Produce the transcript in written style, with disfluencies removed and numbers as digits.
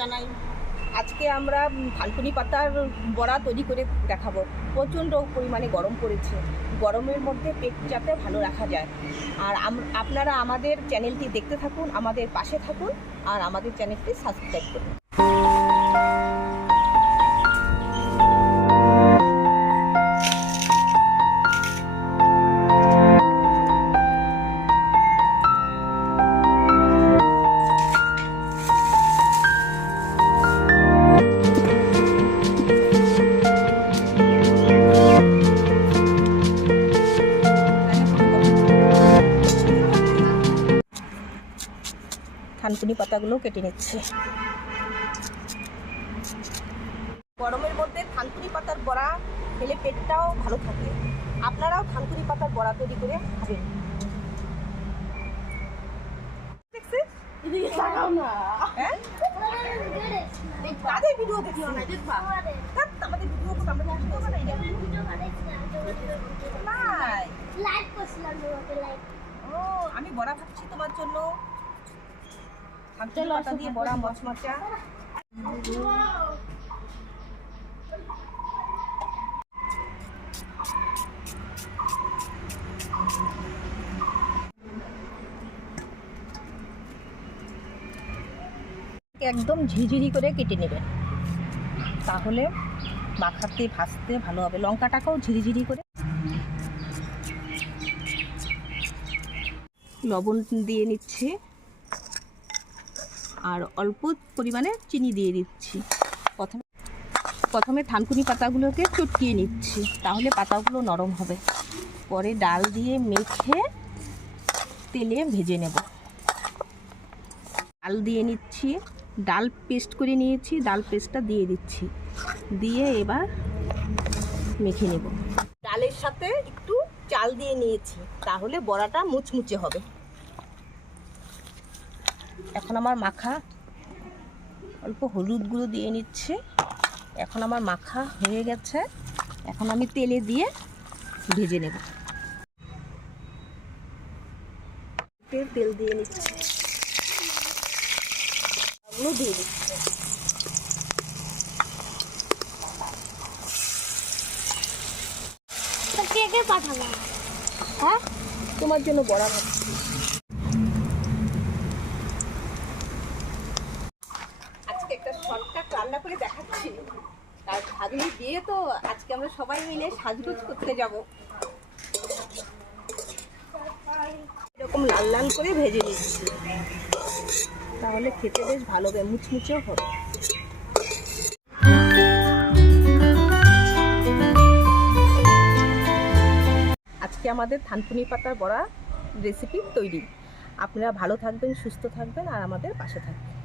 জানাই। আজকে আমরা থানকুনি পাতার বড়া তৈরি করে দেখাবো। প্রচণ্ড পরিমাণে গরম পড়েছে, গরমের মধ্যে পেট যাতে ভালো রাখা যায়। আর আপনারা আমাদের চ্যানেলটি দেখতে থাকুন, আমাদের পাশে থাকুন, আর আমাদের চ্যানেলটি সাবস্ক্রাইব করুন। থানকুনি পাতাগুলো কেটে নিচ্ছি। গরমের মধ্যে থানকুনি পাতার বড়া খেলে পেটটাও ভালো থাকে। আপনারাও থানকুনি পাতার বড়া তৈরি করে খাবেন। কাদের ভিডিও দেখি না দেখবা? আমাদের ভিডিও আমরা ভিডিও বানাই না। লাইক করছিলাম তোমাকে লাইক। ও আমি বড়া ভাবছি তোমার জন্য। থানকুনি পাতা দিয়ে বড়া মচমচা। একদম ঝিঝিরি করে কেটে নেবেন, তাহলে মাখাতে ভাজতে ভালো হবে। লঙ্কাটাকেও ঝিরিঝিরি করে। লবণ দিয়ে নিচ্ছি আর অল্প পরিমাণে চিনি দিয়ে দিচ্ছি। প্রথমে থানকুনি পাতাগুলোকে চটকিয়ে নিচ্ছি, তাহলে পাতাগুলো নরম হবে। পরে ডাল দিয়ে মেখে তেলে ভেজে নেব। ডাল দিয়ে নিচ্ছি, ডাল পেস্ট করে নিয়েছি, ডাল পেস্টটা দিয়ে দিচ্ছি, দিয়ে এবার মেখে নেব। ডালের সাথে একটু চাল দিয়ে নিয়েছি, তাহলে বড়াটা মুচমুচে হবে। এখন আমার মাখা, অল্প হলুদ গুঁড়ো দিয়ে নিচ্ছি। এখন আমার মাখা হয়ে গেছে, এখন আমি তেলে দিয়ে ভেজে নেব। তেল দিয়ে নিচ্ছি, ওগুলো দিয়ে দিচ্ছি। পাঠাবো? হ্যাঁ, তোমার জন্য বড়া ভাবছি। আজকে একটা শর্টকাট রান্না করে দেখাচ্ছি। আর ভাগ্নি বিয়ে তো, আজকে আমরা সবাই মিলে সাজগোজ করতে যাব। এরকম লাল লাল করে ভেজে নিচ্ছি, তাহলে খেতে বেশ ভালো হবে, মুচমুচেও হবে। আজকে আমাদের থানকুনি পাতার বড়া রেসিপি তৈরি। আপনারা ভালো থাকবেন, সুস্থ থাকবেন, আর আমাদের পাশে থাকবেন।